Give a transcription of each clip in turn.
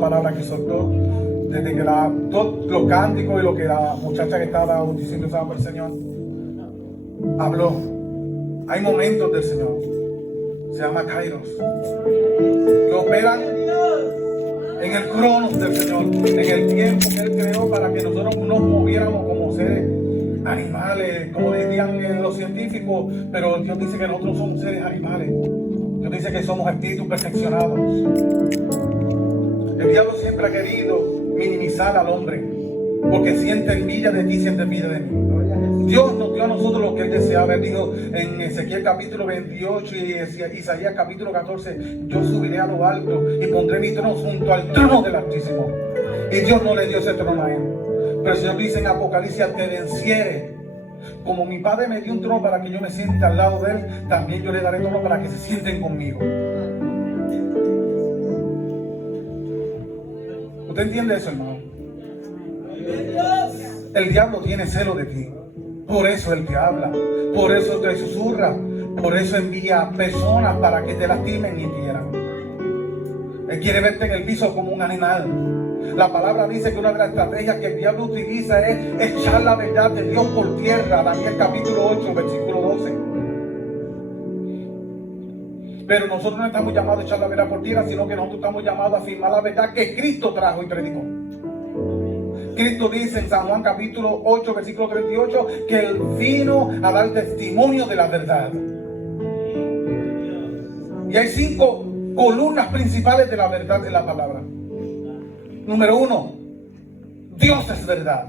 palabra que soltó, desde que todos los cánticos y lo que la muchacha que estaba diciendo estaba por el Señor, habló. Hay momentos del Señor, se llama Kairos, que operan en el cronos del Señor, en el tiempo que Él creó para que nosotros nos moviéramos como seres animales, como dirían los científicos, pero Dios dice que nosotros somos seres animales. Dios dice que somos espíritus perfeccionados. El diablo siempre ha querido minimizar al hombre, porque siente envidia de ti, siente envidia de mí. Dios nos dio a nosotros lo que Él deseaba. Él dijo en Ezequiel capítulo 28 y Isaías capítulo 14, yo subiré a lo alto y pondré mi trono junto al trono del Altísimo. Y Dios no le dio ese trono a Él. Pero el Señor dice en Apocalipsis, te venciere. Como mi Padre me dio un trono para que yo me siente al lado de Él, también yo le daré trono para que se sienten conmigo. ¿Usted entiende eso, hermano? El diablo tiene celo de ti. Por eso Él te habla, por eso te susurra, por eso envía personas para que te lastimen y quieran. Él quiere verte en el piso como un animal. La palabra dice que una de las estrategias que el diablo utiliza es echar la verdad de Dios por tierra. Daniel capítulo 8, versículo 12. Pero nosotros no estamos llamados a echar la verdad por tierra, sino que nosotros estamos llamados a afirmar la verdad que Cristo trajo y predicó. Cristo dice en San Juan capítulo 8, versículo 38, que Él vino a dar testimonio de la verdad. Y hay 5 columnas principales de la verdad de la palabra. Número 1, Dios es verdad.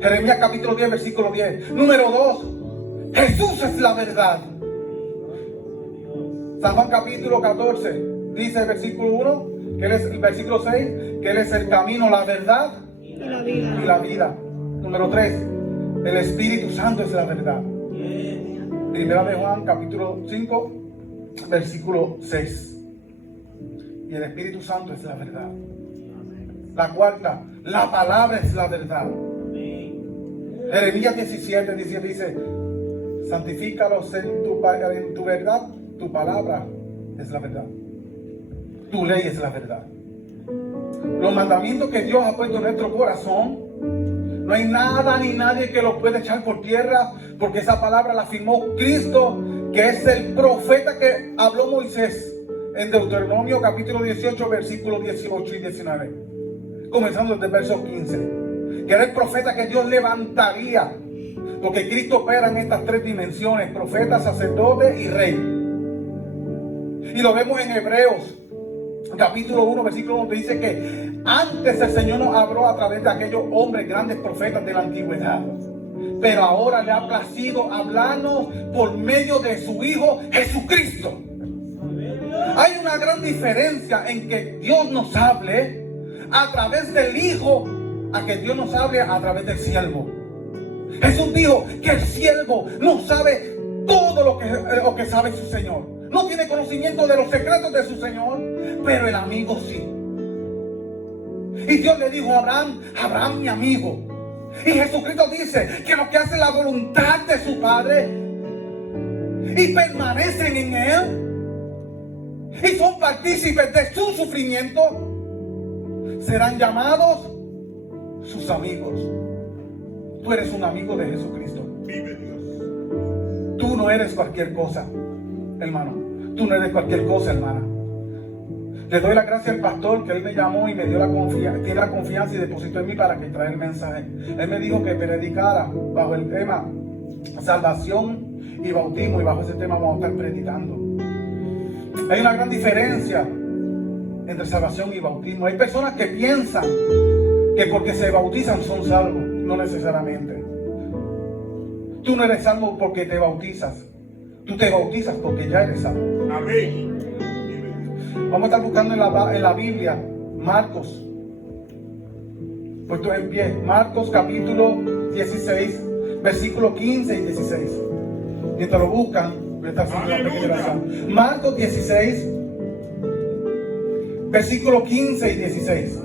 Jeremías capítulo 10, versículo 10. Número 2, Jesús es la verdad. San Juan capítulo 14 dice el versículo 1, que Él es el versículo 6, que Él es el camino, la verdad y la vida. Número 3, el Espíritu Santo es la verdad. Primera de Juan capítulo 5, versículo 6. Y el Espíritu Santo es la verdad. La cuarta, la palabra es la verdad. Jeremías 17 dice, santifícalos en tu verdad, tu palabra es la verdad. Tu ley es la verdad. Los mandamientos que Dios ha puesto en nuestro corazón, no hay nada ni nadie que los pueda echar por tierra, porque esa palabra la firmó Cristo, que es el profeta que habló Moisés en Deuteronomio capítulo 18, versículos 18 y 19. Comenzando desde el verso 15. Que era el profeta que Dios levantaría, porque Cristo opera en estas 3 dimensiones: profeta, sacerdote y rey. Y lo vemos en Hebreos capítulo 1, versículo 1, dice que antes el Señor nos habló a través de aquellos hombres, grandes profetas de la antigüedad, pero ahora le ha placido hablarnos por medio de su Hijo Jesucristo. Hay una gran diferencia en que Dios nos hable a través del Hijo, a que Dios nos hable a través del siervo. Jesús dijo que el siervo no sabe todo lo que sabe su Señor. No tiene conocimiento de los secretos de su Señor, pero el amigo sí. Y Dios le dijo a Abraham mi amigo. Y Jesucristo dice que los que hacen la voluntad de su Padre y permanecen en Él y son partícipes de su sufrimiento, serán llamados sus amigos. Tú eres un amigo de Jesucristo. Vive Dios. Tú no eres cualquier cosa, hermano. Tú no eres cualquier cosa, hermana. Le doy la gracia al pastor que él me llamó y me dio tiene la confianza y depositó en mí para que traiga el mensaje. Él me dijo que predicara bajo el tema salvación y bautismo, y bajo ese tema vamos a estar predicando. Hay una gran diferencia entre salvación y bautismo. Hay personas que piensan que porque se bautizan son salvos. No necesariamente. Tú no eres salvo porque te bautizas. Tú te bautizas porque ya eres salvo. Amén. Vamos a estar buscando en la Biblia Marcos, puestos en pie. Marcos capítulo 16, versículos 15 y 16. Mientras lo buscan, voy a estar haciendo una pequeña oración. Marcos 16, versículos 15 y 16.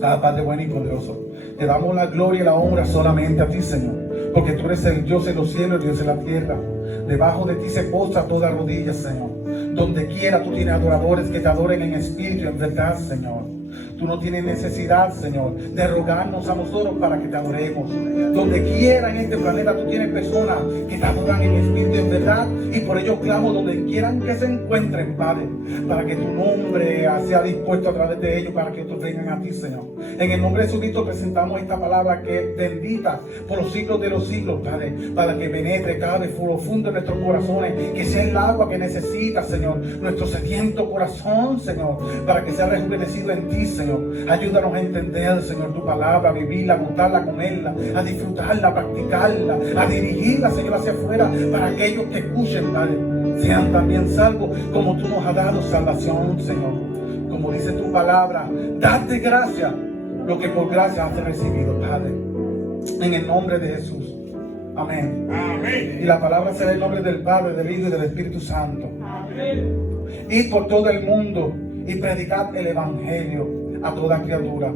Padre bueno y poderoso, te damos la gloria y la honra solamente a ti, Señor, porque tú eres el Dios de los cielos, el Dios de la tierra. Debajo de ti se postra toda rodilla, Señor. Donde quiera tú tienes adoradores que te adoren en espíritu y en verdad, Señor. Tú no tienes necesidad, Señor, de rogarnos a nosotros para que te adoremos. Donde quiera en este planeta tú tienes personas que te adoran en espíritu y en verdad. Y por ello clamo donde quieran que se encuentren, Padre, para que tu nombre sea dispuesto a través de ellos, para que otros vengan a ti, Señor. En el nombre de Jesucristo presentamos esta palabra que es bendita por los siglos de los siglos, Padre, para que penetre cada vez profundo en nuestros corazones, que sea el agua que necesita, Señor, nuestro sediento corazón, Señor, para que sea rejuvenecido en ti, Señor. Ayúdanos a entender, Señor, tu palabra, a vivirla, a gustarla, a comerla, a disfrutarla, a practicarla, a dirigirla, Señor, hacia afuera, para aquellos que escuchen, Padre, sean también salvos, como tú nos has dado salvación, Señor. Como dice tu palabra, date gracia lo que por gracia has recibido, Padre. En el nombre de Jesús. Amén. Amén. Y la palabra será en nombre del Padre, del Hijo y del Espíritu Santo. Amén. Id por todo el mundo y predicad el Evangelio a toda criatura.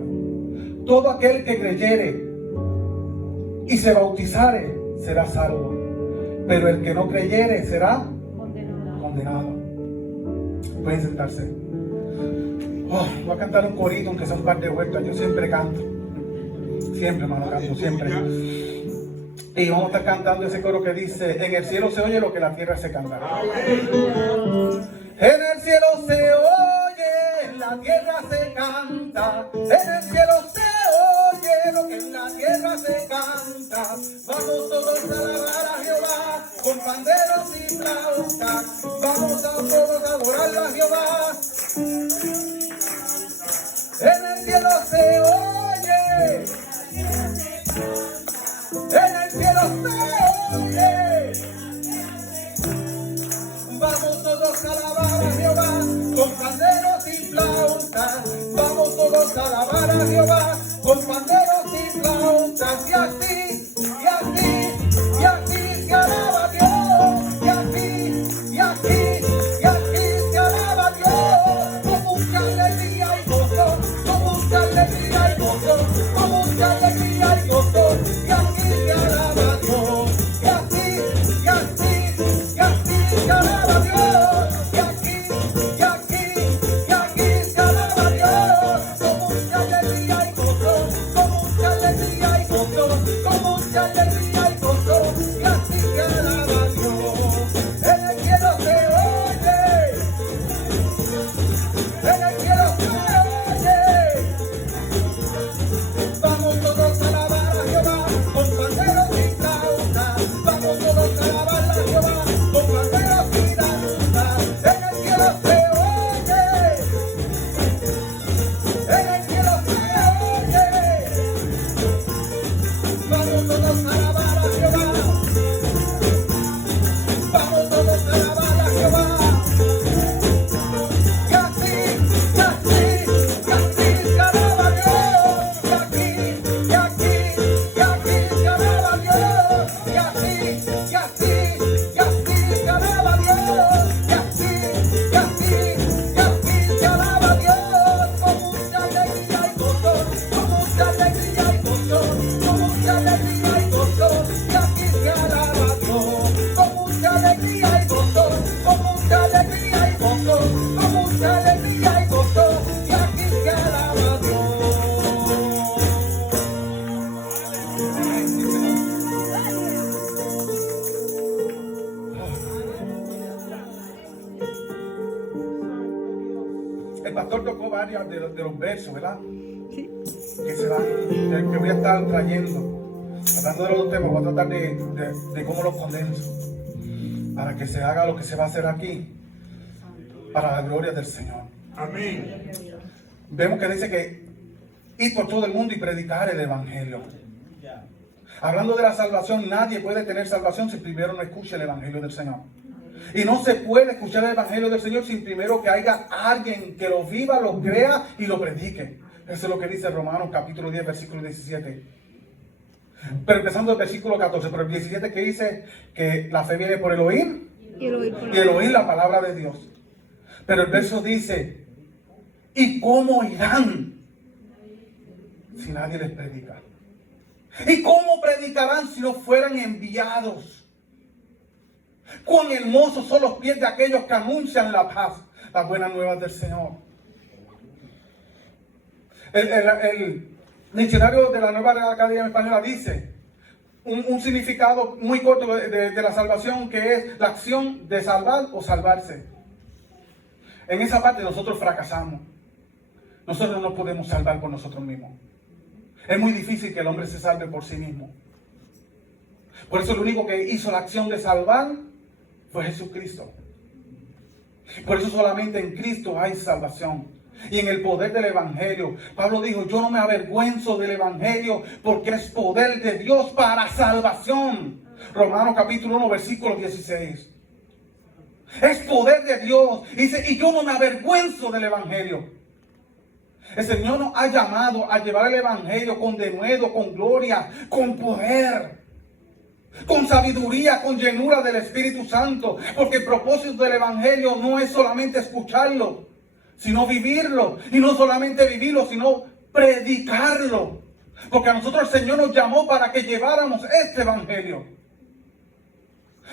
Todo aquel que creyere y se bautizare será salvo, pero el que no creyere será condenado. Pueden sentarse. Voy a cantar un corito, aunque sea un par de vueltas. Yo siempre canto. Siempre, hermano, canto, siempre. Y vamos a estar cantando ese coro que dice: en el cielo se oye lo que en la tierra se cantará. En el cielo se oye, en la tierra se canta. En el cielo se oye lo que en la tierra se canta. Vamos todos a alabar a Jehová con panderos y flautas. Vamos a todos a adorar a Jehová. En el cielo se oye. En el cielo se oye. Vamos todos a alabar a Jehová con panderos y flautas. Vamos todos a alabar a Jehová con panderos y flautas. Y así, y así, y así se alaba a Dios. Y así, y así, y así se alaba a Dios. Con mucha alegría y gozo, con mucha alegría y gozo, con mucha alegría y gozo. Y así se alaba a Dios. Y así, y así, y así se alaba a Dios. Y aquí, y aquí, y aquí se alaba a Dios. Con mucha alegría y gozo, con mucha alegría y gozo, con mucha alegría y gozo. Y así se alaba a Dios. En el cielo se oye. En el cielo se oye. Vamos todos a alabar a Jehová con panderos y flautas. Vamos todos a alabar a Jehová con panderos y flautas. En el cielo se oye. En el cielo se oye. Vamos todos a alabar a Jehová. Vamos todos a alabar a Jehová. Y así, y así, y así se alaba a Dios. Y aquí, y aquí, y aquí se alaba a Dios. Y así, y así, y así se alaba a Dios. Y así, y así, y así se alaba a Dios. Con mucha alegría y gozo, con mucha alegría y gozo, con mucha alegría y gozo. Y aquí se alaba a Dios. Con mucha alegría y gozo, con mucha alegría y gozo, con mucha alegría y gozo. Y aquí se alaba a Dios. El pastor tocó varios de los versos, ¿verdad? Que se van, que voy a estar trayendo. Hablando de los temas, voy a tratar de cómo los condenso, para que se haga lo que se va a hacer aquí, para la gloria del Señor. Amén. Vemos que dice que ir por todo el mundo y predicar el Evangelio. Hablando de la salvación, nadie puede tener salvación si primero no escucha el Evangelio del Señor. Y no se puede escuchar el Evangelio del Señor sin primero que haya alguien que lo viva, lo crea y lo predique. Eso es lo que dice Romanos capítulo 10, versículo 17. Pero empezando el versículo 14, pero el 17 que dice que la fe viene por el oír y el oír la palabra de Dios. Pero el verso dice: ¿y cómo irán si nadie les predica? ¿Y cómo predicarán si no fueran enviados? Cuán hermosos son los pies de aquellos que anuncian la paz, las buenas nuevas del Señor. El diccionario de la Nueva Real Academia Española dice un significado muy corto de la salvación, que es la acción de salvar o salvarse. En esa parte nosotros fracasamos. Nosotros no nos podemos salvar por nosotros mismos. Es muy difícil que el hombre se salve por sí mismo. Por eso el único que hizo la acción de salvar fue Jesucristo. Por eso solamente en Cristo hay salvación. Y en el poder del Evangelio. Pablo dijo, yo no me avergüenzo del Evangelio porque es poder de Dios para salvación. Romanos capítulo 1 versículo 16. Es poder de Dios. Dice, y yo no me avergüenzo del Evangelio. El Señor nos ha llamado a llevar el Evangelio con denuedo, con gloria, con poder, con sabiduría, con llenura del Espíritu Santo. Porque el propósito del Evangelio no es solamente escucharlo, sino vivirlo. Y no solamente vivirlo, sino predicarlo. Porque a nosotros el Señor nos llamó para que lleváramos este Evangelio.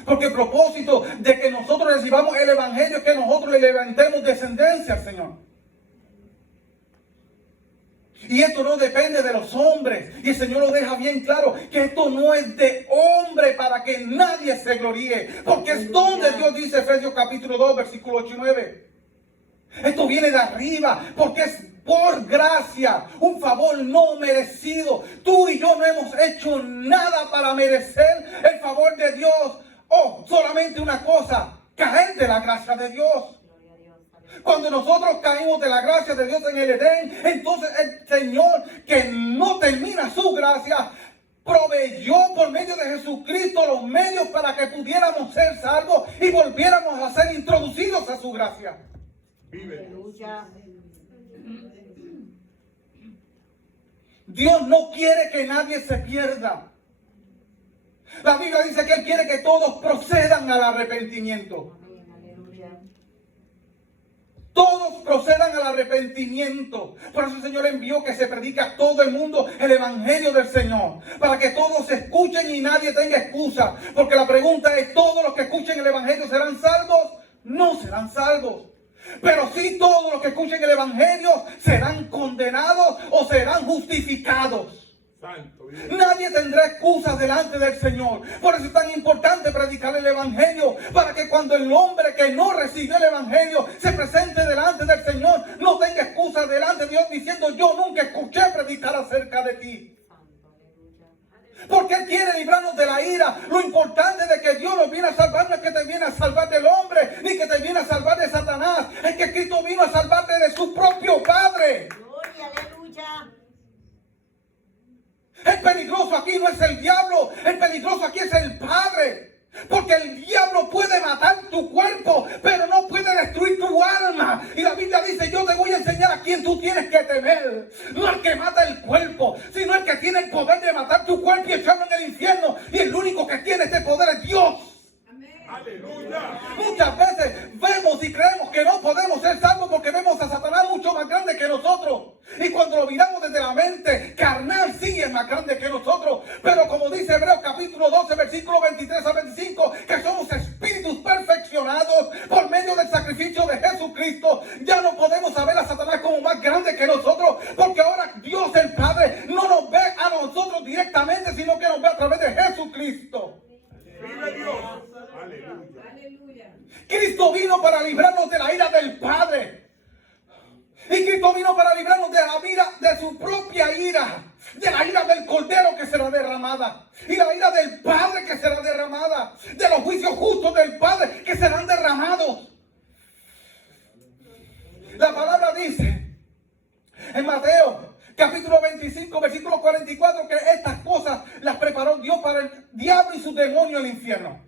Porque el propósito de que nosotros recibamos el Evangelio es que nosotros le levantemos descendencia al Señor. Y esto no depende de los hombres. Y el Señor lo deja bien claro, que esto no es de hombre para que nadie se gloríe. Porque es donde Dios dice, Efesios capítulo 2, versículo 8 y 9. Esto viene de arriba, porque es por gracia, un favor no merecido. Tú y yo no hemos hecho nada para merecer el favor de Dios. Solamente una cosa, caer de la gracia de Dios. Cuando nosotros caímos de la gracia de Dios en el Edén, entonces el Señor, que no termina su gracia, proveyó por medio de Jesucristo los medios para que pudiéramos ser salvos y volviéramos a ser introducidos a su gracia. Dios no quiere que nadie se pierda. La Biblia dice que Él quiere que todos procedan al arrepentimiento. Todos procedan al arrepentimiento. Por eso el Señor envió que se predique a todo el mundo el Evangelio del Señor. Para que todos escuchen y nadie tenga excusa. Porque la pregunta es, ¿todos los que escuchen el Evangelio serán salvos? No serán salvos. Pero sí todos los que escuchen el Evangelio serán condenados o serán justificados. Nadie tendrá excusas delante del Señor. Por eso es tan importante predicar el Evangelio, para que cuando el hombre que no recibió el Evangelio se presente delante del Señor, no tenga excusas delante de Dios diciendo, yo nunca escuché predicar acerca de ti. Porque Él quiere librarnos de la ira. Lo importante de que Dios nos viene a salvar no es que te viene a salvar del hombre, ni que te viene a salvar de Satanás. Es que Cristo vino a salvarte de su propio Padre. Gloria, aleluya. El peligroso aquí no es el diablo, el peligroso aquí es el Padre. Porque el diablo puede matar tu cuerpo, pero no puede destruir tu alma. Y la Biblia dice, yo te voy a enseñar a quién tú tienes que temer. No el que mata el cuerpo, sino el que tiene el poder de matar tu cuerpo y echarlo en el infierno. Y el único que tiene este poder es Dios. Aleluya. Muchas veces vemos y creemos que no podemos ser salvos porque vemos a Satanás mucho más grande que nosotros. Y cuando lo miramos desde la mente carnal, sí es más grande que nosotros. Pero como dice Hebreos capítulo 12, versículo 23 a 25, que somos espíritus perfeccionados por medio del sacrificio de Jesucristo, ya no podemos saber a Satanás como más grande que nosotros, porque ahora Dios el Padre no nos ve a nosotros directamente, sino que nos ve a través de Jesucristo. ¡Vive Dios! Aleluya. Cristo vino para librarnos de la ira del Padre. Y Cristo vino para librarnos de la ira, de su propia ira. De la ira del Cordero que será derramada. Y la ira del Padre que será derramada. De los juicios justos del Padre que serán derramados. La palabra dice en Mateo capítulo 25, versículo 44, que estas cosas las preparó Dios para el diablo y sus demonios en el infierno.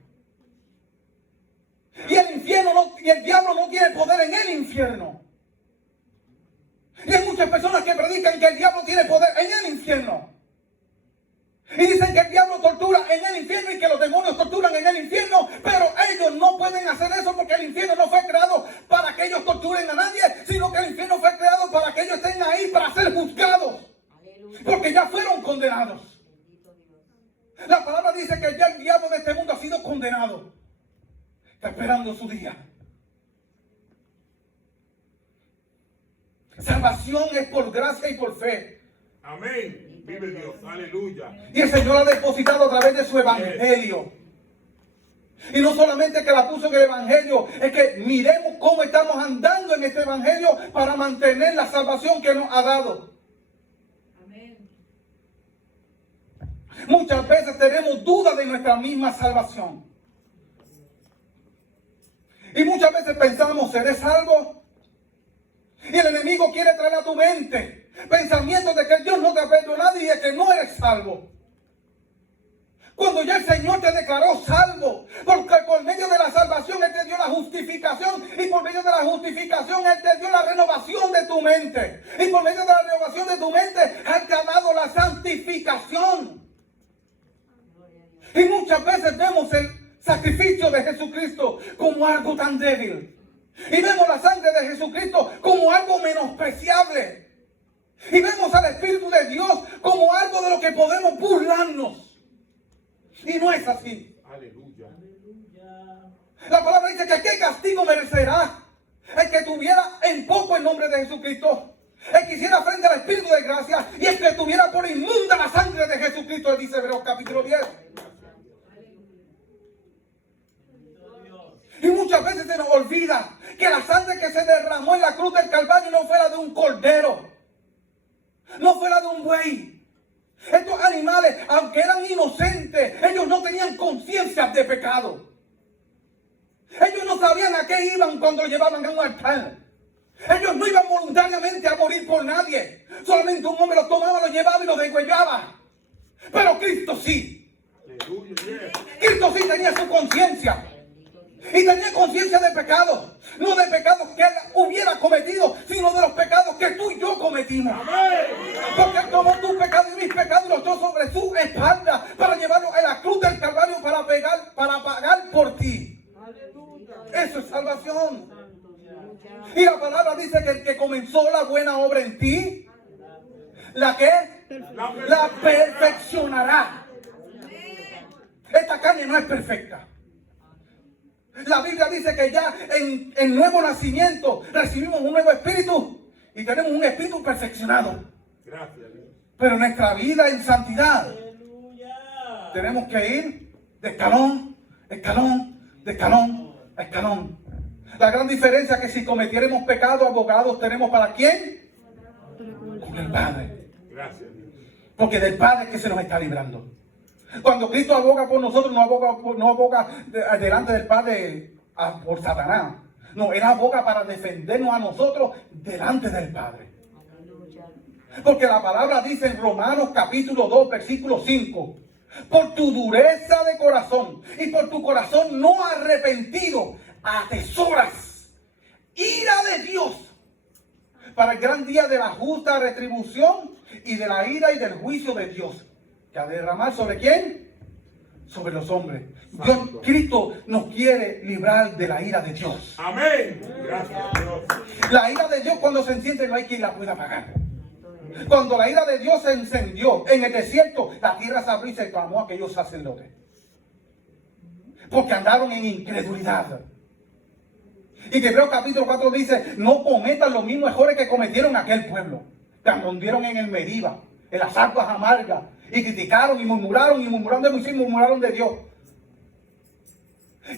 Y el diablo no tiene poder en el infierno. Y hay muchas personas que predican que el diablo tiene poder en el infierno. Y dicen que el diablo tortura en el infierno y que los demonios torturan en el infierno. Pero ellos no pueden hacer eso porque el infierno no fue creado para que ellos torturen a nadie, sino que el infierno fue creado para que ellos estén ahí para ser juzgados. Porque ya fueron condenados. La palabra dice que ya el diablo de este mundo ha sido condenado. Está esperando su día. Salvación es por gracia y por fe. Amén. Vive Dios. Aleluya. Y el Señor la ha depositado a través de su evangelio. Y no solamente que la puso en el evangelio, es que miremos cómo estamos andando en este evangelio para mantener la salvación que nos ha dado. Amén. Muchas veces tenemos dudas de nuestra misma salvación. Y muchas veces pensamos, ¿seré salvo? Y el enemigo quiere traer a tu mente pensamientos de que Dios no te ha perdonado y de que no eres salvo. Cuando ya el Señor te declaró salvo, porque por medio de la salvación Él te dio la justificación, y por medio de la justificación Él te dio la renovación de tu mente, y por medio de la renovación de tu mente Él te ha dado la santificación. Y muchas veces vemos el sacrificio de Jesucristo como algo tan débil, y vemos la sangre de Jesucristo como algo menospreciable, y vemos al Espíritu de Dios como algo de lo que podemos burlarnos. Y no es así. Aleluya. La palabra dice que qué castigo merecerá el que tuviera en poco el nombre de Jesucristo, el que hiciera frente al Espíritu de gracia, y el que tuviera por inmunda la sangre de Jesucristo, dice Hebreos capítulo 10. Y muchas veces se nos olvida que la sangre que se derramó en la cruz del Calvario no fue la de un cordero, no fue la de un buey. Estos animales, aunque eran inocentes, ellos no tenían conciencia de pecado. Ellos no sabían a qué iban cuando lo llevaban a un altar. Ellos no iban voluntariamente a morir por nadie. Solamente un hombre los tomaba, los llevaba y los degüellaba. Pero Cristo sí. Aleluya. Cristo sí tenía su conciencia. Y tenía conciencia de pecado. No de pecados que él hubiera cometido, sino de los pecados que tú y yo cometimos. Porque él tomó tu pecado y mis pecados y los echó sobre su espalda para llevarlo a la cruz del Calvario para pagar por ti. Eso es salvación. Y la palabra dice que el que comenzó la buena obra en ti, ¿la qué? La perfeccionará. Esta carne no es perfecta. La Biblia dice que ya en el nuevo nacimiento recibimos un nuevo espíritu y tenemos un espíritu perfeccionado. Gracias, Dios. Pero en nuestra vida en santidad tenemos que ir de escalón, escalón, de escalón, a escalón. La gran diferencia es que si cometiéramos pecado, abogados tenemos ¿para quién? Con el Padre. Gracias, Dios. Porque del Padre es que se nos está librando. Cuando Cristo aboga por nosotros, no aboga delante del Padre por Satanás. No, Él aboga para defendernos a nosotros delante del Padre. Porque la palabra dice en Romanos capítulo 2, versículo 5. Por tu dureza de corazón y por tu corazón no arrepentido, atesoras ira de Dios para el gran día de la justa retribución y de la ira y del juicio de Dios. ¿Que a derramar sobre quién? Sobre los hombres. Dios, Cristo nos quiere librar de la ira de Dios. Amén. Gracias, Dios. La ira de Dios cuando se enciende no hay quien la pueda apagar. Cuando la ira de Dios se encendió en el desierto, la tierra se abrió y se clamó a aquellos sacerdotes. Porque andaron en incredulidad. Y que Hebreos capítulo 4 dice, no cometan los mismos errores que cometieron aquel pueblo. Que andondieron en el Meriba, en las aguas amargas. Y criticaron y murmuraron de Moisés y murmuraron de Dios.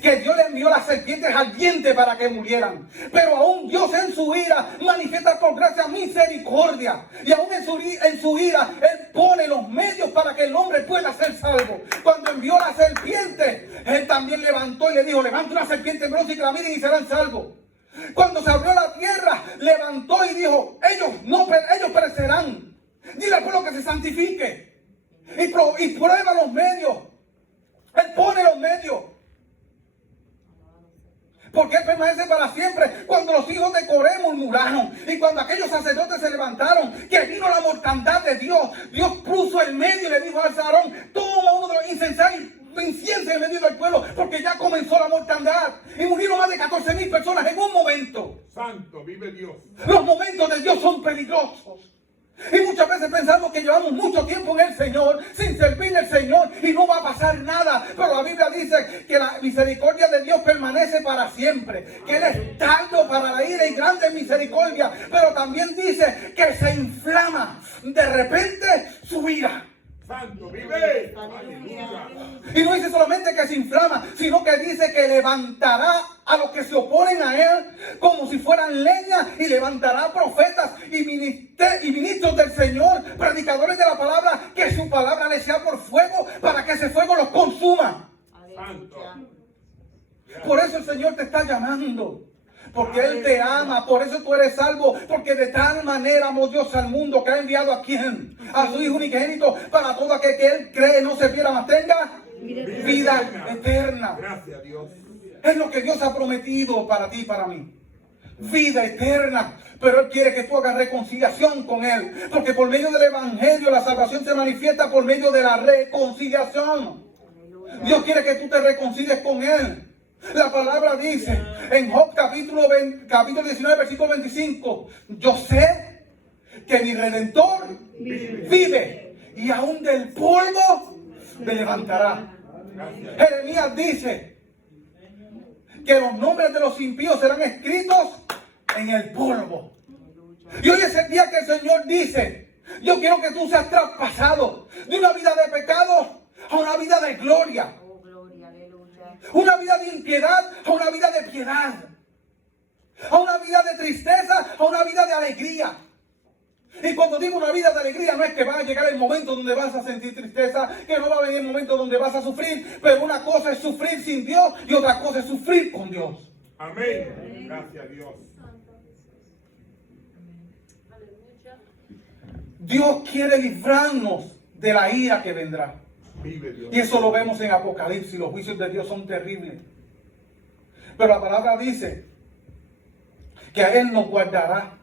Que Dios le envió las serpientes ardientes para que murieran. Pero aún Dios en su ira manifiesta por gracia misericordia. Y aún en su ira Él pone los medios para que el hombre pueda ser salvo. Cuando envió la serpiente, Él también levantó y le dijo, levanta una serpiente en bronce y que la miren y serán salvos. Cuando se abrió la tierra, levantó y dijo, ellos perecerán. Dile al pueblo que se santifique. Y prueba los medios. Él pone los medios. Porque Él permanece para siempre. Cuando los hijos de Coré murmuraron y cuando aquellos sacerdotes se levantaron, que vino la mortandad de Dios, Dios puso el medio y le dijo al Aarón, toma uno de los inciensos en medio del pueblo, porque ya comenzó la mortandad. Y murieron más de 14,000 personas en un momento. Santo, vive Dios. Los momentos de Dios son peligrosos. Y muchas veces pensamos que llevamos mucho tiempo en el Señor, sin servirle al Señor, y no va a pasar nada. Pero la Biblia dice que la misericordia de Dios permanece para siempre, que Él es tardo para la ira y grande en misericordia. Pero también dice que se inflama de repente su ira. Santo, vive. Aleluya. Y no dice solamente que se inflama, sino que dice que levantará a los que se oponen a Él como si fueran leña, y levantará profetas y ministros del Señor, predicadores de la palabra, que su palabra les sea por fuego, para que ese fuego los consuma. Santo. Por eso el Señor te está llamando. Porque Él te ama, por eso tú eres salvo, porque de tal manera amó Dios al mundo, que ha enviado a quien, a su Hijo unigénito, para todo aquel que Él cree no se pierda, mas tenga vida eterna. Gracias a Dios. Es lo que Dios ha prometido para ti y para mí. Vida eterna. Pero Él quiere que tú hagas reconciliación con Él, porque por medio del Evangelio la salvación se manifiesta por medio de la reconciliación. Dios quiere que tú te reconcilies con Él. La palabra dice en Job capítulo 19, versículo 25: yo sé que mi Redentor vive, y aún del polvo me levantará. Jeremías dice que los nombres de los impíos serán escritos en el polvo. Y hoy es el día que el Señor dice: yo quiero que tú seas traspasado de una vida de pecado a una vida de gloria. Una vida de impiedad a una vida de piedad. A una vida de tristeza a una vida de alegría. Y cuando digo una vida de alegría, no es que va a llegar el momento donde vas a sentir tristeza, que no va a venir el momento donde vas a sufrir. Pero una cosa es sufrir sin Dios y otra cosa es sufrir con Dios. Amén. Gracias a Dios. Dios quiere librarnos de la ira que vendrá. Vive Dios. Y eso lo vemos en Apocalipsis. Los juicios de Dios son terribles. Pero la palabra dice que a Él nos guardará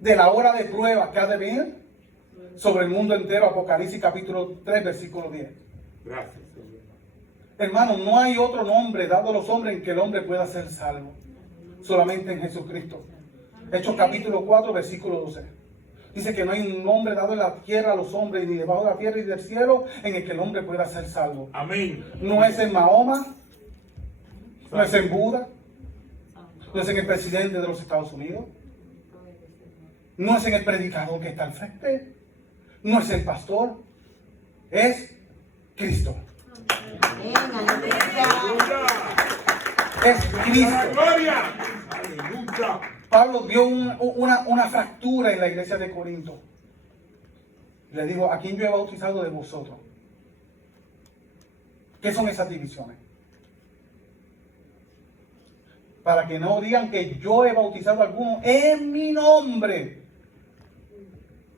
de la hora de prueba que ha de venir sobre el mundo entero. Apocalipsis capítulo 3, versículo 10. Gracias, Señor. Hermano, no hay otro nombre dado a los hombres en que el hombre pueda ser salvo. Solamente en Jesucristo. Hechos capítulo 4, versículo 12. Dice que no hay un nombre dado en la tierra a los hombres, ni debajo de la tierra y del cielo, en el que el hombre pueda ser salvo. Amén. No es en Mahoma, no es en Buda, no es en el presidente de los Estados Unidos, no es en el predicador que está al frente, no es el pastor, es Cristo. Aleluya. Es Cristo. Gloria. Aleluya. Pablo vio una fractura en la iglesia de Corinto. Le dijo: ¿a quién yo he bautizado de vosotros? ¿Qué son esas divisiones? Para que no digan que yo he bautizado a alguno en mi nombre.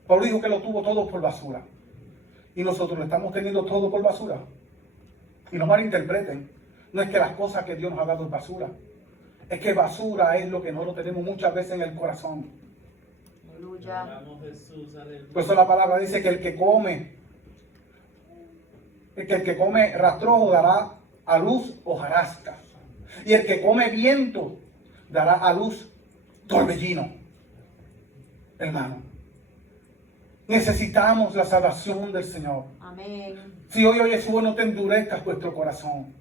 Pablo dijo que lo tuvo todo por basura. Y nosotros lo estamos teniendo todo por basura. Y no malinterpreten. No es que las cosas que Dios nos ha dado es basura. Es que basura es lo que nosotros tenemos muchas veces en el corazón. Aleluya. Por eso la palabra dice que el que come rastrojo dará a luz hojarasca. Y el que come viento dará a luz torbellino. Hermano, necesitamos la salvación del Señor. Amén. Si hoy oyes su voz, no te endurezcas vuestro corazón.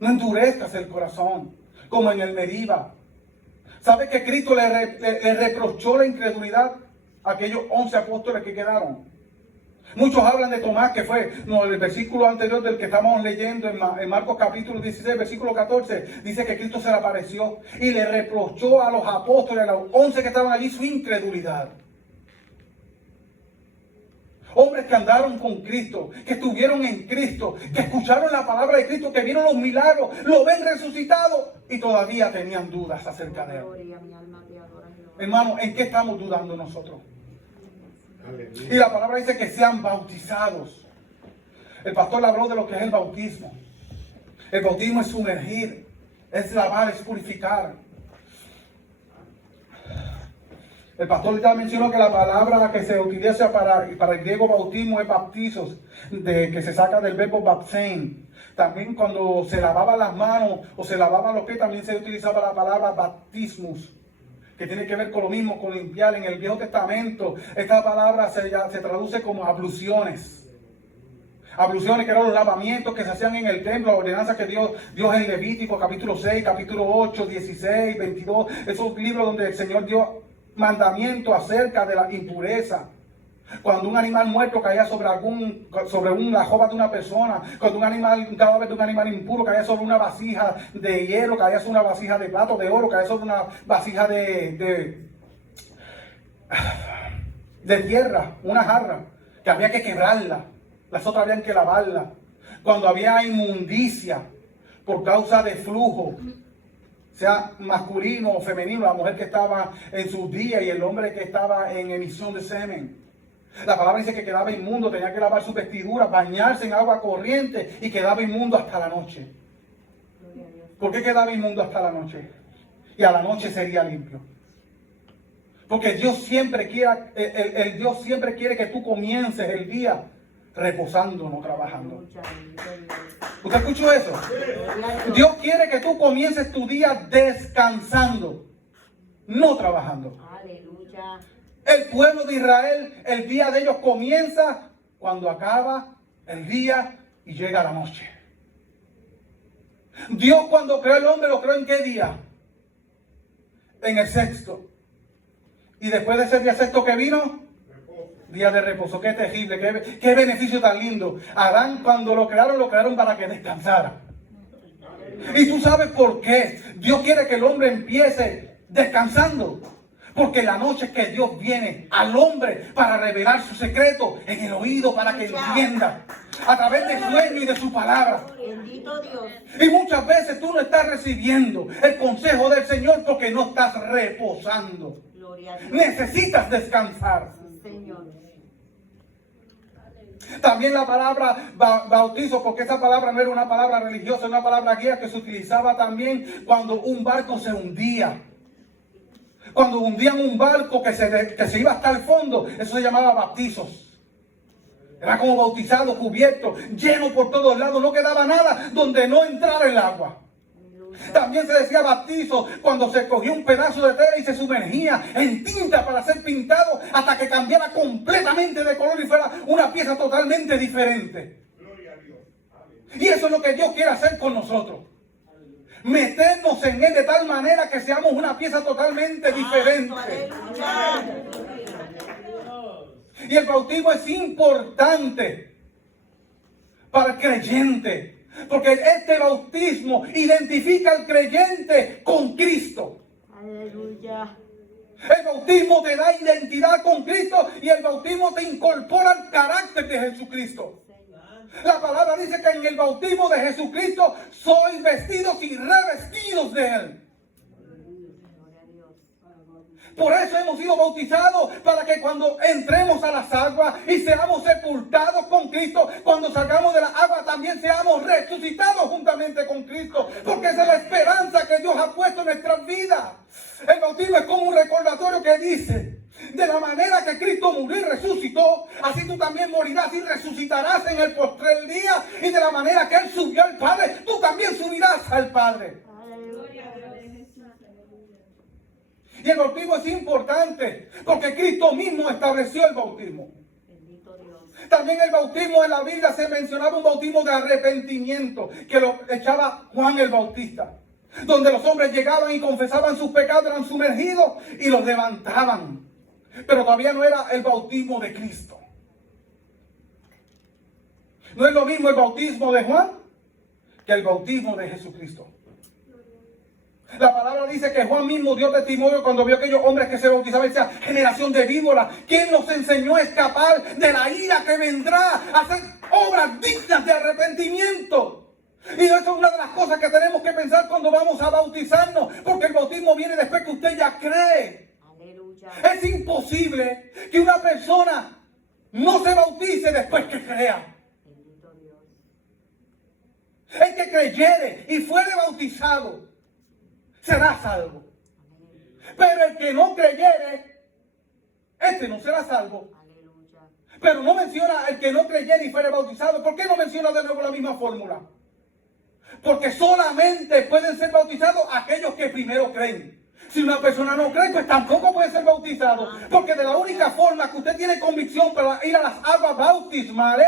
No endurezcas el corazón, como en el Meriba. ¿Sabe que Cristo le reprochó la incredulidad a aquellos 11 apóstoles que quedaron? Muchos hablan de Tomás, que fue, no, el versículo anterior del que estamos leyendo en Marcos capítulo 16, versículo 14, dice que Cristo se le apareció y le reprochó a los apóstoles, a los 11 que estaban allí, su incredulidad. Hombres que andaron con Cristo, que estuvieron en Cristo, que escucharon la palabra de Cristo, que vieron los milagros, lo ven resucitado y todavía tenían dudas acerca de él. Gloria, mi alma te adora, Jehová. Hermano, ¿en qué estamos dudando nosotros? Y Aleluya. la palabra dice que sean bautizados. El pastor habló de lo que es el bautismo. El bautismo es sumergir, es lavar, es purificar. El pastor ya mencionó que la palabra que se utiliza para el griego bautismo es baptizos, que se saca del verbo baptein. También cuando se lavaba las manos o se lavaban los pies, también se utilizaba la palabra baptismus, que tiene que ver con lo mismo, con limpiar. En el Viejo Testamento, esta palabra se traduce como abluciones. Abluciones, que eran los lavamientos que se hacían en el templo, la ordenanza que dio Dios en Levítico, capítulo 6, capítulo 8, 16, 22. Esos libros donde el Señor dio mandamiento acerca de la impureza. Cuando un animal muerto caía sobre la jova de una persona, cuando un cadáver de un animal impuro caía sobre una vasija de hielo, caía sobre una vasija de plato de oro, caía sobre una vasija de tierra, una jarra, que había que quebrarla, las otras habían que lavarla. Cuando había inmundicia por causa de flujo, sea masculino o femenino, la mujer que estaba en sus días y el hombre que estaba en emisión de semen. La palabra dice que quedaba inmundo, tenía que lavar sus vestiduras, bañarse en agua corriente y quedaba inmundo hasta la noche. ¿Por qué quedaba inmundo hasta la noche? Y a la noche sería limpio. Porque Dios siempre quiere, Dios siempre quiere que tú comiences el día reposando, no trabajando. ¿Usted escuchó eso? Dios quiere que tú comiences tu día descansando, no trabajando. Aleluya. El pueblo de Israel, el día de ellos comienza cuando acaba el día y llega la noche. Dios cuando creó el hombre, ¿lo creó en qué día? En el sexto. Y después de ese día sexto que vino, día de reposo. Qué terrible, qué beneficio tan lindo. Adán cuando lo crearon para que descansara. Y tú sabes por qué. Dios quiere que el hombre empiece descansando. Porque la noche es que Dios viene al hombre para revelar su secreto en el oído para que entienda. A través del sueño y de su palabra. Bendito Dios. Y muchas veces tú no estás recibiendo el consejo del Señor porque no estás reposando. Gloria a Dios. Necesitas descansar. Señor. También la palabra bautizo, porque esa palabra no era una palabra religiosa, era una palabra guía que se utilizaba también cuando un barco se hundía. Cuando hundían un barco que se iba hasta el fondo, eso se llamaba bautizos. Era como bautizado, cubierto, lleno por todos lados, no quedaba nada donde no entrara el agua. También se decía bautizo cuando se cogía un pedazo de tela y se sumergía en tinta para ser pintado hasta que cambiara completamente de color y fuera una pieza totalmente diferente. Gloria a Dios. Y eso es lo que Dios quiere hacer con nosotros. Meternos en Él de tal manera que seamos una pieza totalmente diferente. Aleluya. Y el bautismo es importante para el creyente. Porque este bautismo identifica al creyente con Cristo. Aleluya. El bautismo te da identidad con Cristo y el bautismo te incorpora al carácter de Jesucristo. La palabra dice que en el bautismo de Jesucristo sois vestidos y revestidos de Él. Por eso hemos sido bautizados, para que cuando entremos a las aguas y seamos sepultados con Cristo, cuando salgamos de la agua también seamos resucitados juntamente con Cristo, porque esa es la esperanza que Dios ha puesto en nuestras vidas. El bautismo es como un recordatorio que dice: de la manera que Cristo murió y resucitó, así tú también morirás y resucitarás en el postrer día, y de la manera que Él subió al Padre, tú también subirás al Padre. Y el bautismo es importante porque Cristo mismo estableció el bautismo. Bendito Dios. También el bautismo en la Biblia se mencionaba un bautismo de arrepentimiento que lo echaba Juan el Bautista, donde los hombres llegaban y confesaban sus pecados, eran sumergidos y los levantaban. Pero todavía no era el bautismo de Cristo. No es lo mismo el bautismo de Juan que el bautismo de Jesucristo. La palabra dice que Juan mismo dio testimonio cuando vio a aquellos hombres que se bautizaban y decía: generación de víboras, ¿quién nos enseñó a escapar de la ira que vendrá? A hacer obras dignas de arrepentimiento. Y eso es una de las cosas que tenemos que pensar cuando vamos a bautizarnos, porque el bautismo viene después que usted ya cree. Aleluya. Es imposible que una persona no se bautice después que crea. Bendito Dios. El que creyere y fuere bautizado será salvo. Pero el que no creyere, este no será salvo. Aleluya. Pero no menciona el que no creyere y fuere bautizado. ¿Por qué no menciona de nuevo la misma fórmula? Porque solamente pueden ser bautizados aquellos que primero creen. Si una persona no cree, pues tampoco puede ser bautizado. Porque de la única forma que usted tiene convicción para ir a las aguas bautismales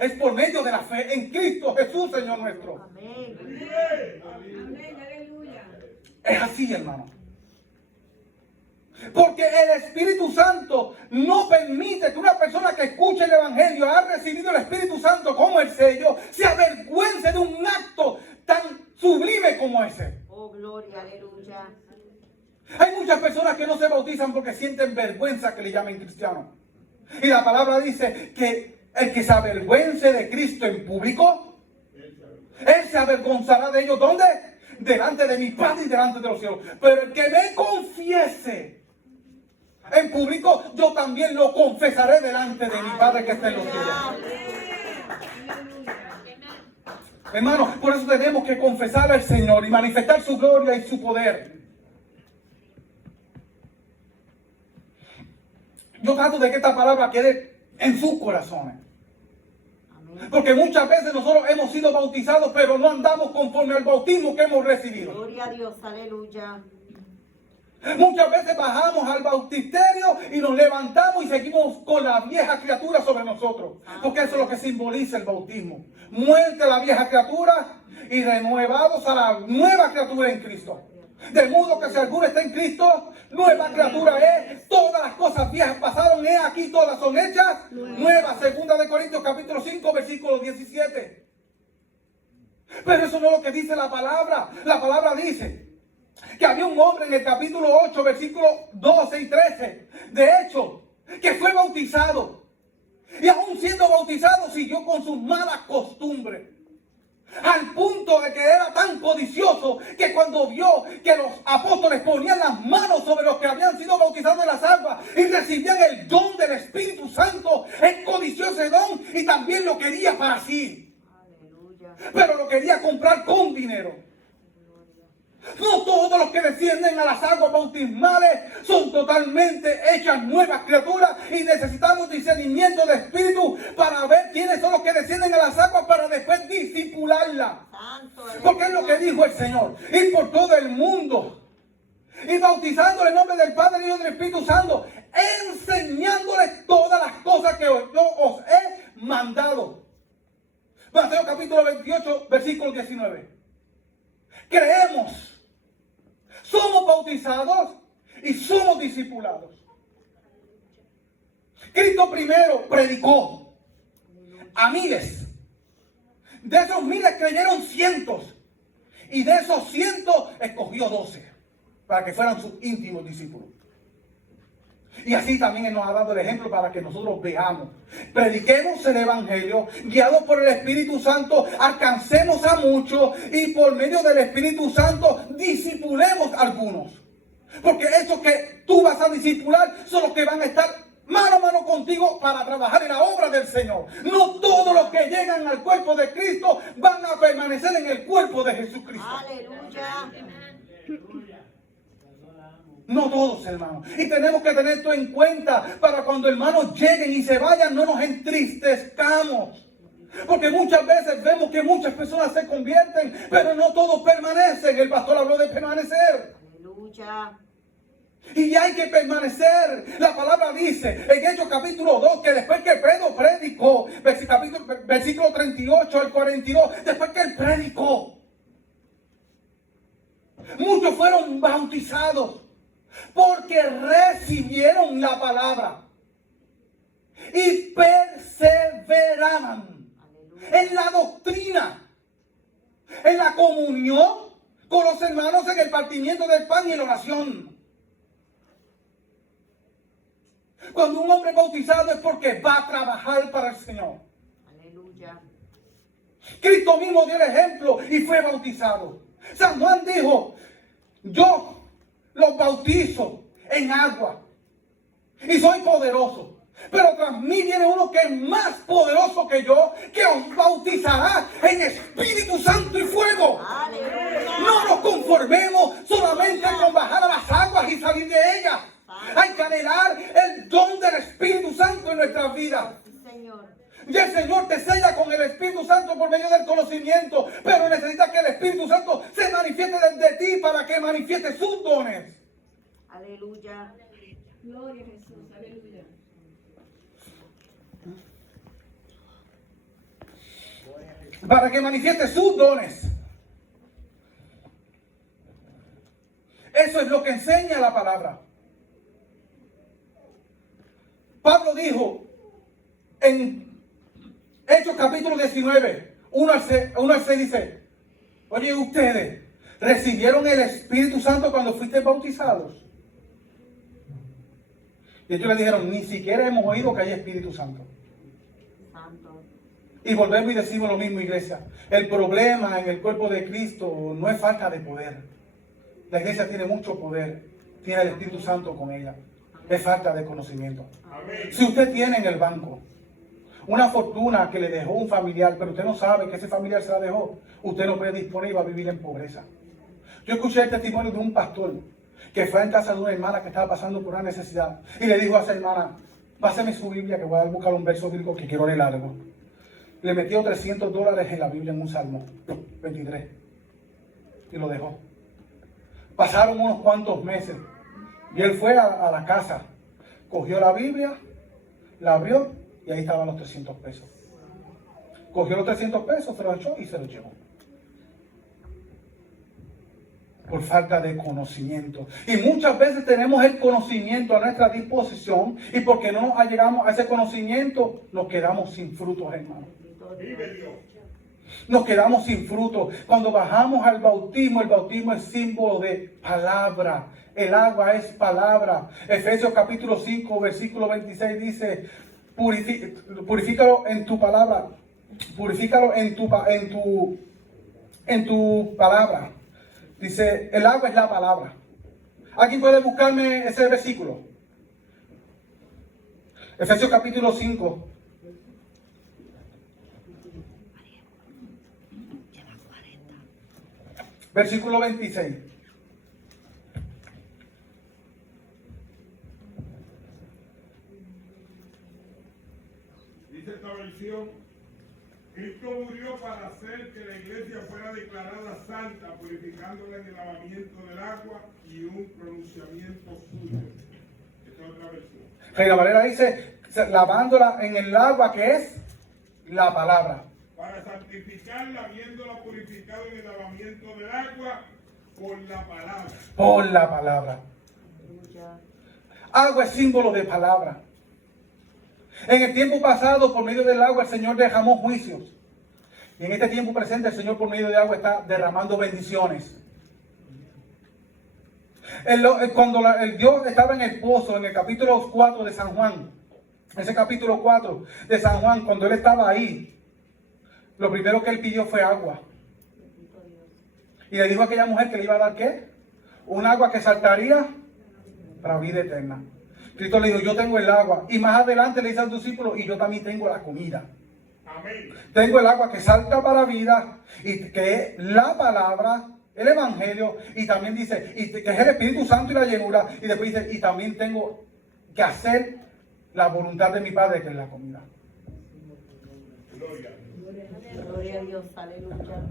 es por medio de la fe en Cristo Jesús, Señor nuestro. Amén. Amén, aleluya. Es así, hermano. Porque el Espíritu Santo no permite que una persona que escuche el Evangelio, ha recibido el Espíritu Santo como el sello, se avergüence de un acto tan sublime como ese. Oh, gloria, aleluya. Hay muchas personas que no se bautizan porque sienten vergüenza que le llamen cristiano. Y la palabra dice que el que se avergüence de Cristo en público, él se avergonzará de ellos. ¿Dónde? Delante de mi Padre y delante de los cielos. Pero el que me confiese en público, yo también lo confesaré delante de mi Padre que está en los cielos. Hermanos, por eso tenemos que confesar al Señor y manifestar su gloria y su poder. Yo trato de que esta palabra quede en sus corazones. Amén. Porque muchas veces nosotros hemos sido bautizados, pero no andamos conforme al bautismo que hemos recibido. Gloria a Dios, aleluya. Muchas veces bajamos al bautisterio y nos levantamos y seguimos con la vieja criatura sobre nosotros. Porque eso es lo que simboliza el bautismo. Muerte a la vieja criatura y renuevados a la nueva criatura en Cristo. De modo que si alguno está en Cristo, nueva criatura es. Todas las cosas viejas pasaron, he aquí todas son hechas nuevas. Segunda de Corintios capítulo 5 versículo 17. Pero eso no es lo que dice la palabra. La palabra dice que había un hombre en el capítulo 8 versículos 12 y 13. De hecho, que fue bautizado. Y aún siendo bautizado siguió con sus malas costumbres. Al punto de que era tan codicioso que cuando vio que los apóstoles ponían las manos sobre los que habían sido bautizados en las aguas y recibían el don del Espíritu Santo, él codició ese don y también lo quería para sí. Aleluya. Pero lo quería comprar con dinero. No todos los que descienden a las aguas bautismales son totalmente hechas nuevas criaturas y necesitamos discernimiento de espíritu para ver quiénes son los que descienden a las aguas para después discipularla. Santo, Porque es lo que dijo el Señor, ir por todo el mundo y bautizando en el nombre del Padre, Hijo y del Espíritu Santo, enseñándoles todas las cosas que yo os he mandado. Mateo capítulo 28 versículo 19. Creemos, somos bautizados y somos discipulados. Cristo primero predicó a miles. De esos miles creyeron cientos. Y de esos cientos escogió 12 para que fueran sus íntimos discípulos. Y así también Él nos ha dado el ejemplo para que nosotros veamos. Prediquemos el Evangelio, guiados por el Espíritu Santo, alcancemos a muchos y por medio del Espíritu Santo discipulemos a algunos. Porque esos que tú vas a discipular son los que van a estar mano a mano contigo para trabajar en la obra del Señor. No todos los que llegan al cuerpo de Cristo van a permanecer en el cuerpo de Jesucristo. aleluya. No todos, hermanos. Y tenemos que tener esto en cuenta para cuando hermanos lleguen y se vayan, no nos entristezcamos. Porque muchas veces vemos que muchas personas se convierten, pero no todos permanecen. El pastor habló de permanecer. Aleluya. Y hay que permanecer. La palabra dice en Hechos capítulo 2 que después que Pedro predicó, versículo 38 al 42, después que él predicó, muchos fueron bautizados porque recibieron la palabra y perseveraban en la doctrina, en la comunión con los hermanos, en el partimiento del pan y en la oración. Cuando un hombre es bautizado es porque va a trabajar para el Señor. Aleluya. Cristo mismo dio el ejemplo y fue bautizado. San Juan dijo: yo los bautizo en agua y soy poderoso, pero tras mí viene uno que es más poderoso que yo, que os bautizará en Espíritu Santo y fuego. Aleluya. No nos conformemos solamente con bajar a las aguas y salir de ellas. Hay que anhelar el don del Espíritu Santo en nuestras vidas. Sí, Señor. Y el Señor te sella con el Espíritu Santo por medio del conocimiento, pero necesita que el Espíritu Santo se manifieste manifieste desde ti para que manifieste sus dones. Aleluya. Gloria a Jesús. Aleluya. Para que manifieste sus dones. Eso es lo que enseña la palabra. Pablo dijo en Hechos capítulo 19, 1 al 6 dice, oye, ustedes recibieron el Espíritu Santo cuando fuiste bautizados. Y ellos le dijeron, ni siquiera hemos oído que hay Espíritu Santo. Santo. Y volvemos y decimos lo mismo, iglesia. El problema en el cuerpo de Cristo no es falta de poder. La iglesia tiene mucho poder. Tiene el Espíritu Santo con ella. Es falta de conocimiento. Amén. Si usted tiene en el banco una fortuna que le dejó un familiar, pero usted no sabe que ese familiar se la dejó, usted no puede disponer y va a vivir en pobreza. Yo escuché el testimonio de un pastor que fue en casa de una hermana que estaba pasando por una necesidad y le dijo a esa hermana, pásame su Biblia que voy a buscar un verso bíblico que quiero leer algo. Le metió $300 en la Biblia en un Salmo 23 y lo dejó. Pasaron unos cuantos meses y él fue a la casa, cogió la Biblia, la abrió y ahí estaban los 300 pesos. Cogió los 300 pesos, se los echó y se los llevó. Por falta de conocimiento. Y muchas veces tenemos el conocimiento a nuestra disposición y porque no llegamos a ese conocimiento nos quedamos sin frutos, hermano. Vive Dios. Nos quedamos sin fruto. Cuando bajamos al bautismo, el bautismo es símbolo de palabra. El agua es palabra. Efesios capítulo 5, versículo 26 dice, purifícalo en tu palabra. Purifícalo en tu palabra. Dice, el agua es la palabra. ¿Alguien puede buscarme ese versículo? Efesios capítulo 5. Versículo 26. Dice esta versión, Cristo murió para hacer que la iglesia fuera declarada santa, purificándola en el lavamiento del agua y un pronunciamiento suyo. Esta es otra versión. Reina Valera dice, lavándola en el agua que es la palabra. Para santificarla, habiéndola purificado en el lavamiento del agua por la palabra. Por la palabra. Aleluya. Agua es símbolo de palabra. En el tiempo pasado, por medio del agua, el Señor derramó juicios. Y en este tiempo presente, el Señor por medio de agua está derramando bendiciones. Cuando el Dios estaba en el pozo, en el capítulo 4 de San Juan, ese capítulo 4 de San Juan, cuando Él estaba ahí, lo primero que Él pidió fue agua. Y le dijo a aquella mujer que le iba a dar ¿qué? Un agua que saltaría para vida eterna. Cristo le dijo, yo tengo el agua. Y más adelante le dice al discípulo, y yo también tengo la comida. Amén. Tengo el agua que salta para vida, y que es la palabra, el evangelio, y también dice, y que es el Espíritu Santo y la llenura, y después dice, y también tengo que hacer la voluntad de mi Padre, que es la comida. Gloria. Gloria a Dios. Aleluya.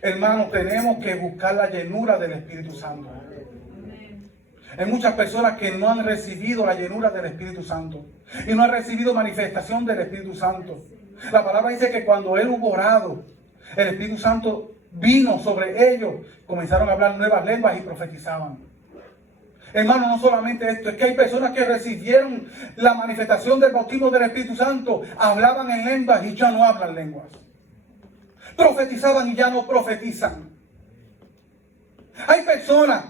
Hermanos, tenemos que buscar la llenura del Espíritu Santo. Hay muchas personas que no han recibido la llenura del Espíritu Santo y no han recibido manifestación del Espíritu Santo. La palabra dice que cuando Él hubo orado, el Espíritu Santo vino sobre ellos, comenzaron a hablar nuevas lenguas y profetizaban. Hermano, no solamente esto, es que hay personas que recibieron la manifestación del bautismo del Espíritu Santo, hablaban en lenguas y ya no hablan lenguas. Profetizaban y ya no profetizan. Hay personas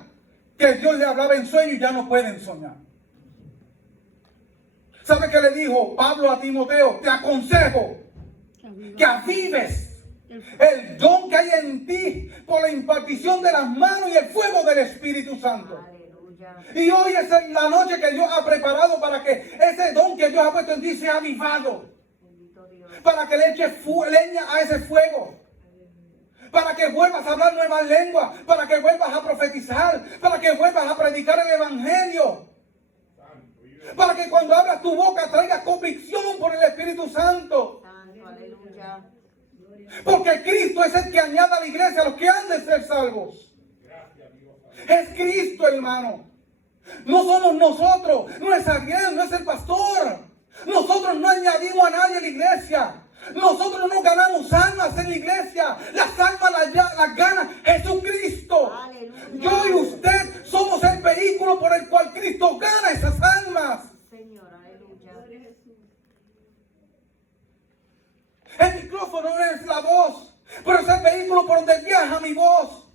que Dios le hablaba en sueño y ya no pueden soñar. ¿Sabe qué le dijo Pablo a Timoteo? Te aconsejo que avives el don que hay en ti por la impartición de las manos y el fuego del Espíritu Santo. Aleluya. Y hoy es la noche que Dios ha preparado para que ese don que Dios ha puesto en ti sea avivado. Bendito Dios. Para que le eches leña a ese fuego. Para que vuelvas a hablar nuevas lenguas, para que vuelvas a profetizar, para que vuelvas a predicar el Evangelio. Para que cuando abras tu boca traigas convicción por el Espíritu Santo. Santo. Aleluya. Porque Cristo es el que añade a la iglesia a los que han de ser salvos. Es Cristo, hermano. No somos nosotros, no es Ariel, no es el pastor. Nosotros no añadimos a nadie a la iglesia. Nosotros no ganamos almas en la iglesia. Las almas las gana Jesucristo. Aleluya. Yo y usted somos el vehículo por el cual Cristo gana esas almas. Señor, aleluya. Gloria a Jesús. El micrófono no es la voz, pero es el vehículo por donde viaja mi voz.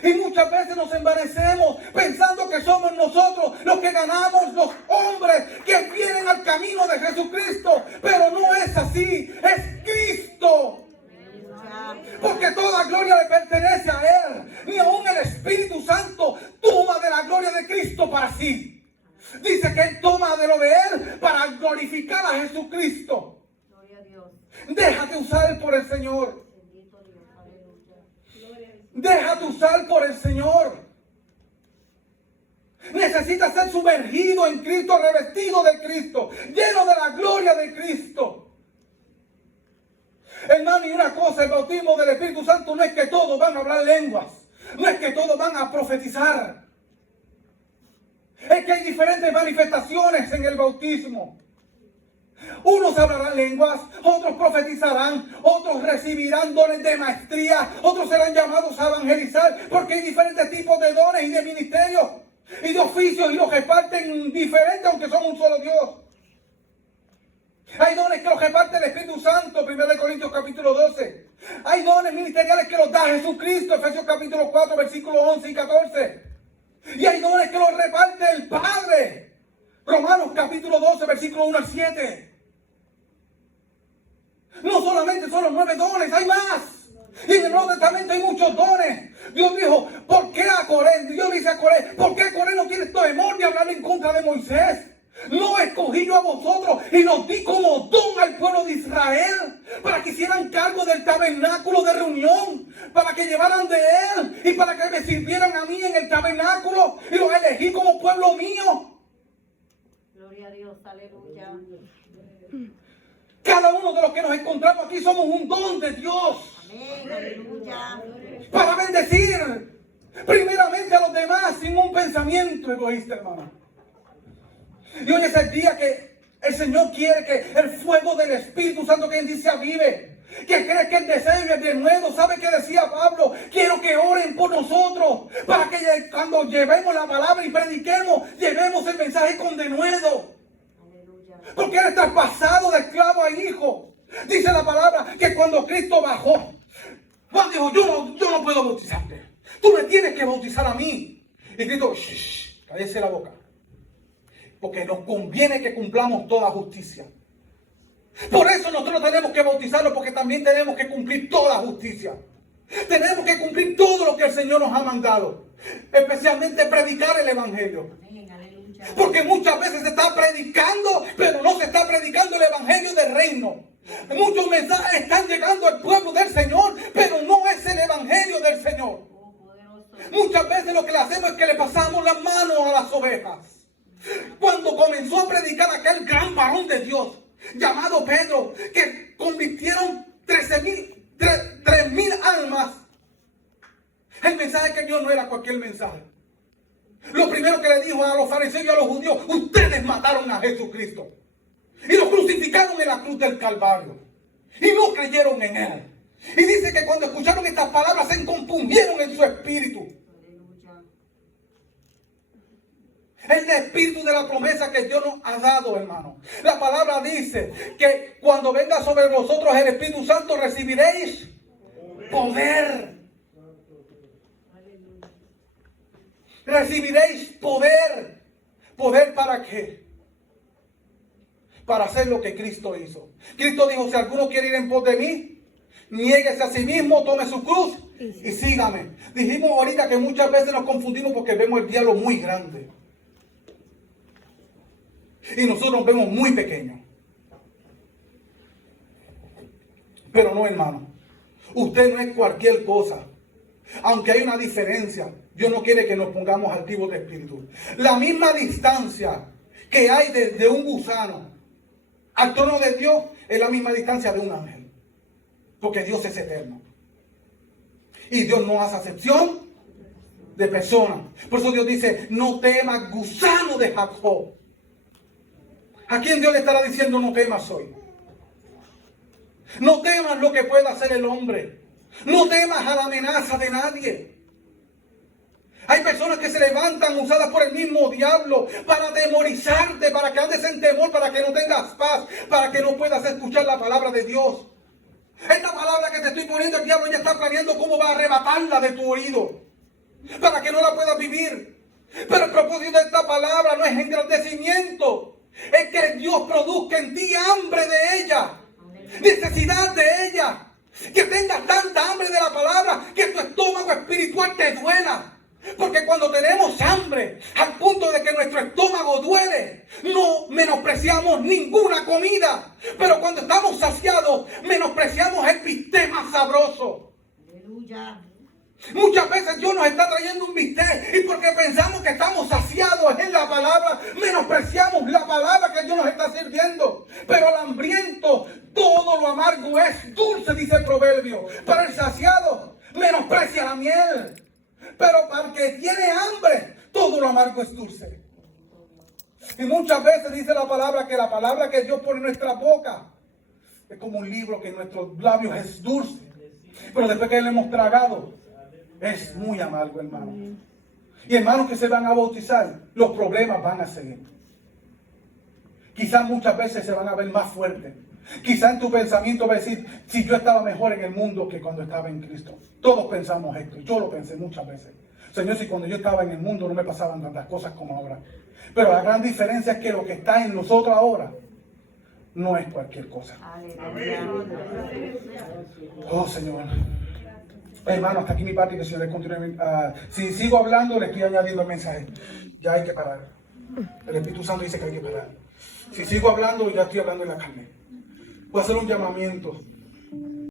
Y muchas veces nos envanecemos pensando que somos nosotros los que ganamos, los hombres que vienen al camino de Jesucristo. Pero no es así, es Cristo. Aleluya. Porque toda gloria le pertenece a Él. Ni aún el Espíritu Santo toma de la gloria de Cristo para sí. Dice que Él toma de lo de Él para glorificar a Jesucristo. Gloria a Dios. Déjate usar por el Señor. Bendito Dios. Aleluya. Gloria a Jesús. Déjate usar por el Señor. Necesitas ser sumergido en Cristo, revestido de Cristo, lleno de la gloria de Cristo. Hermano, y una cosa, el bautismo del Espíritu Santo no es que todos van a hablar lenguas, no es que todos van a profetizar. Es que hay diferentes manifestaciones en el bautismo. Unos hablarán lenguas, otros profetizarán, otros recibirán dones de maestría, otros serán llamados a evangelizar, porque hay diferentes tipos de dones y de ministerios y de oficios y los reparten diferentes, aunque son un solo Dios. Hay dones que los reparte el Espíritu Santo, 1 Corintios capítulo 12. Hay dones ministeriales que los da Jesucristo, Efesios capítulo 4, versículos 11 y 14. Y hay dones que los reparte el Padre, Romanos capítulo 12, versículo 1 al 7. No solamente son los 9 dones, hay más. Y en el Nuevo Testamento hay muchos dones. Dios dijo, ¿por qué a Coré? Dios dice a Coré, ¿por qué Coré no tiene temor de hablar en contra de Moisés? No escogí yo a vosotros y los di como don al pueblo de Israel para que hicieran cargo del tabernáculo de reunión, para que llevaran de él y para que me sirvieran a mí en el tabernáculo, y los elegí como pueblo mío. Gloria a Dios. Aleluya. Cada uno de los que nos encontramos aquí somos un don de Dios Amén. Aleluya. para bendecir primeramente a los demás sin un pensamiento egoísta, hermano. Y hoy es el día que el Señor quiere que el fuego del Espíritu Santo que en ti se avive, que cree que el deseo y el denuedo. ¿Sabe qué decía Pablo? Quiero que oren por nosotros para que cuando llevemos la palabra y prediquemos, llevemos el mensaje con denuedo. Aleluya. Porque eres traspasado de esclavo a hijo. Dice la palabra que cuando Cristo bajó, Juan dijo, yo no puedo bautizarte. Tú me tienes que bautizar a mí. Y Cristo, cállese la boca. Porque nos conviene que cumplamos toda justicia. Por eso nosotros tenemos que bautizarlo, porque también tenemos que cumplir toda justicia. Tenemos que cumplir todo lo que el Señor nos ha mandado. Especialmente predicar el Evangelio. Amén. Aleluya. Porque muchas veces se está predicando, pero no se está predicando el Evangelio del reino. Muchos mensajes están llegando al pueblo del Señor, pero no es el Evangelio del Señor. Oh, poderoso. Muchas veces lo que le hacemos es que le pasamos las manos a las ovejas. Cuando comenzó a predicar aquel gran varón de Dios llamado Pedro, que convirtieron 3,000 almas, el mensaje que dio no era cualquier mensaje. Lo primero que le dijo a los fariseos y a los judíos: ustedes mataron a Jesucristo y lo crucificaron en la cruz del Calvario y no creyeron en él. Y dice que cuando escucharon estas palabras se compungieron en su espíritu. Aleluya. Es el espíritu de la promesa que Dios nos ha dado, hermano. La palabra dice que cuando venga sobre vosotros el Espíritu Santo recibiréis poder. Recibiréis poder. ¿Poder para qué? Para hacer lo que Cristo hizo. Cristo dijo: si alguno quiere ir en pos de mí, niéguese a sí mismo, tome su cruz y sígame. Dijimos ahorita que muchas veces nos confundimos porque vemos el diablo muy grande. Y nosotros nos vemos muy pequeños. Pero no, hermano. Usted no es cualquier cosa. Aunque hay una diferencia, Dios no quiere que nos pongamos altivos de espíritu. La misma distancia que hay de un gusano al trono de Dios es la misma distancia de un ángel. Porque Dios es eterno. Y Dios no hace acepción de personas. Por eso Dios dice, no temas, gusano de Jacob. ¿A quién Dios le estará diciendo no temas hoy? No temas lo que pueda hacer el hombre. No temas a la amenaza de nadie. Hay personas que se levantan usadas por el mismo diablo para atemorizarte, para que andes en temor, para que no tengas paz, para que no puedas escuchar la palabra de Dios. Esta palabra que te estoy poniendo, el diablo ya está planeando cómo va a arrebatarla de tu oído, para que no la puedas vivir. Pero el propósito de esta palabra no es engrandecimiento, es que Dios produzca en ti hambre de ella, necesidad de ella, que tengas tanta hambre de la palabra que tu estómago espiritual te duela. Porque cuando tenemos hambre al punto de que nuestro estómago duele, no menospreciamos ninguna comida. Pero cuando estamos saciados, menospreciamos el bistec más sabroso. Aleluya. Muchas veces Dios nos está trayendo un bistec y porque pensamos que estamos saciados en la palabra, menospreciamos la palabra que Dios nos está sirviendo. Pero al hambriento todo lo amargo es dulce, dice el proverbio. Para el saciado menosprecia la miel. Pero para el que tiene hambre, todo lo amargo es dulce. Y muchas veces dice la palabra que Dios pone en nuestra boca es como un libro que en nuestros labios es dulce. Pero después que lo hemos tragado, es muy amargo, hermano. Y hermanos que se van a bautizar, los problemas van a seguir. Quizás muchas veces se van a ver más fuertes. Quizás en tu pensamiento va a decir, si yo estaba mejor en el mundo que cuando estaba en Cristo. Todos pensamos esto, yo lo pensé muchas veces. Señor, si cuando yo estaba en el mundo no me pasaban tantas cosas como ahora. Pero la gran diferencia es que lo que está en nosotros ahora no es cualquier cosa. Aleluya. Oh, Señor. Hermano, hasta aquí mi parte, que el Señor le continúe. Si sigo hablando, le estoy añadiendo el mensaje. Ya hay que parar. El Espíritu Santo dice que hay que parar. Si sigo hablando, ya estoy hablando en la carne. Voy a hacer un llamamiento.